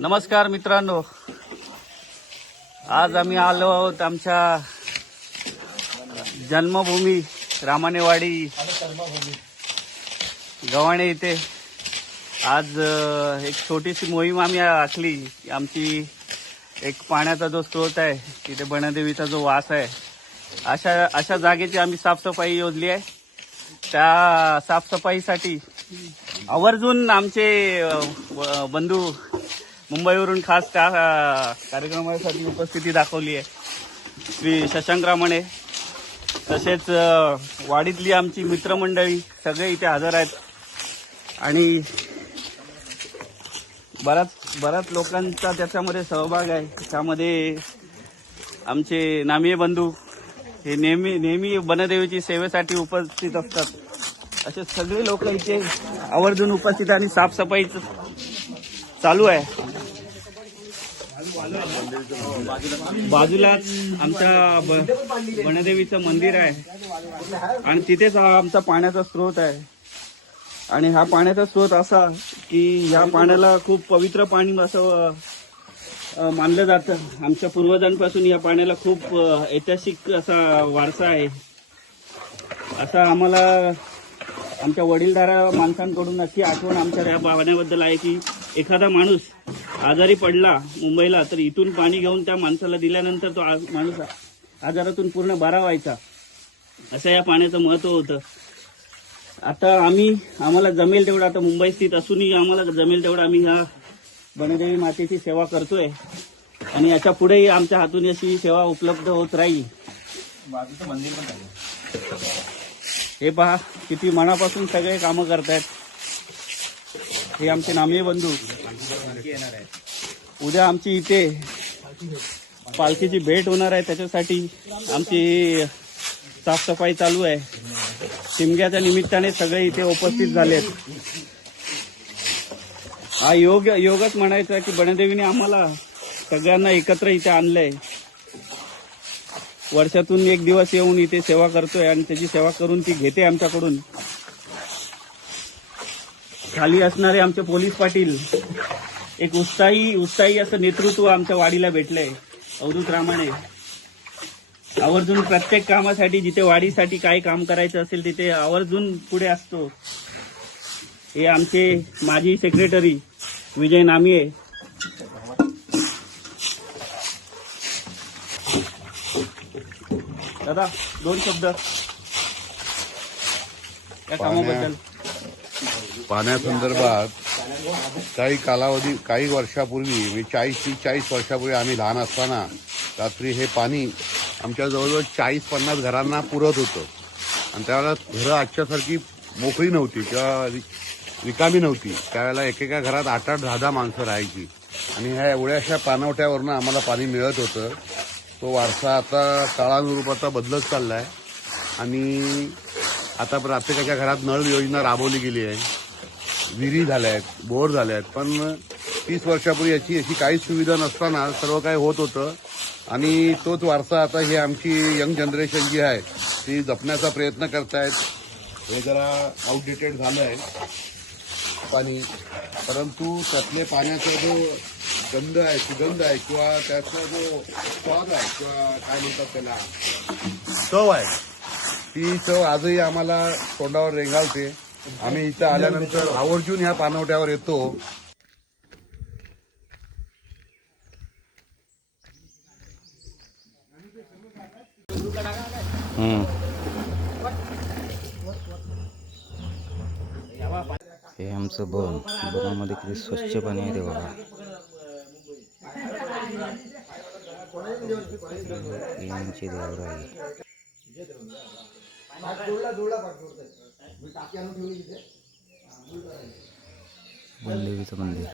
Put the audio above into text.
नमस्कार मित्रांनो, आज आम्ही आलो आहोत आमच्या जन्मभूमी रामानेवाडी गव्हाणे इथे। आज एक छोटीशी मोहीम आम्ही आखली। आमची एक पाण्याचा जो स्रोत आहे तिथे बनदेवीचा जो वास आहे, अशा जागेची आम्ही साफसफाई योजली आहे। त्या साफसफाईसाठी आवर्जून आमचे बंधू मुंबईवरून खास त्या कार्यक्रमासाठी उपस्थिती दाखवली आहे। श्री शशांक रामणे तसेच वाडीतली आमची मित्रमंडळी सगळे इथे हजर आहेत आणि बऱ्याच लोकांचा त्याच्यामध्ये सहभाग आहे। त्यामध्ये आमचे नामीय बंधू हे नेहमी बनदेवीची सेवेसाठी उपस्थित असतात। असे सगळे लोक इथे आवर्जून उपस्थित आणि साफसफाई चालू आहे। बाजूलाच आमच्या बनदेवीचं मंदिर आहे आणि तिथेच हा आमचा पाण्याचा स्रोत आहे। आणि हा पाण्याचा स्रोत असा की या पाण्याला खूप पवित्र पाणी असं मानलं जातं। आमच्या पूर्वजांपासून या पाण्याला खूप ऐतिहासिक असा वारसा आहे। असा आम्हाला आमच्या वडीलधाऱ्या माणसांकडून नक्की आठवण आमच्या या पाण्याबद्दल आहे की एखादा माणूस आजारी पडला मुंबईला तर इथून पाणी घेऊन त्या माणसाला दिल्यानंतर तो माणूस आजारातून पूर्ण बरा व्हायचा, असं या पाण्याचं महत्त्व होतं। आता आम्हाला जमेल तेवढं, आता मुंबई स्थित असूनही आम्हाला जमेल तेवढं आम्ही ह्या बनदेवी मातेची सेवा करतोय आणि याच्या पुढेही आमच्या हातून अशी सेवा उपलब्ध होत राहील। हे पहा किती मनापासून सगळे कामं करतायत। हे आमचे नामीय बंधू। उद्या आमची इथे पालखीची भेट होणार आहे, त्याच्यासाठी आमची साफसफाई चालू आहे। शिमग्याच्या निमित्ताने सगळे इथे उपस्थित झालेत। हा योगच म्हणायचा की बनदेवीने आम्हाला सगळ्यांना एकत्र इथे आणलंय। वर्षातून एक दिवस येऊन इथे सेवा करतोय आणि त्याची सेवा करून ती घेते आमच्याकडून। खाली असणारे आमचे पोलीस पाटील एक उत्साही असं नेतृत्व आमच्या वाडीला भेटलंय। अवधूत रामणे आवर्जून प्रत्येक कामासाठी जिथे वाडीसाठी काय काम करायचं असेल तिथे आवर्जून पुढे असतो। हे आमचे माजी सेक्रेटरी विजय नामिये। दादा दोन शब्द या कामाबद्दल। पाण्यासंदर्भात काही वर्षापूर्वी 40 वर्षापूर्वी आम्ही लहान असताना रात्री हे पाणी आमच्या जवळजवळ 40-50 घरांना पुरत होतं आणि त्यावेळेला घरं आजच्यासारखी मोकळी नव्हती किंवा रिकामी नव्हती। त्यावेळेला एकेका घरात 8-8, 10-10 माणसं राहायची आणि ह्या एवढ्याशा पाणवठ्यावरनं आम्हाला पाणी मिळत होतं। तो वारसा आता काळानुरूप आता बदलत चालला आहे आणि आता प्रत्येकाच्या घरात नळ योजना राबवली गेली आहे, विहिरी झाल्या आहेत, बोर झाल्या आहेत। पण 30 वर्षापूर्वी याची अशी काहीच सुविधा नसताना सर्व काही होत होतं आणि तोच वारसा आता हे आमची यंग जनरेशन जी आहे ती जपण्याचा प्रयत्न करतायत। हे जरा आउटडेटेड झालं आहे पाणी, परंतु त्यातले पाण्याचा जो गंध आहे, सुगंध आहे किंवा त्याचा जो स्वाद आहे किंवा काय म्हणतात त्याला चव आहे, ती चव आजही आम्हाला तोंडावर रेंगाळते। आम्ही इथं आल्यानंतर आवर्जून ह्या पाणवठ्यावर येतो। हे आमचं बनामध्ये किती स्वच्छ पाणी आहे ते बघा। ही आमची देवराई बनदेवीचं मंदिर।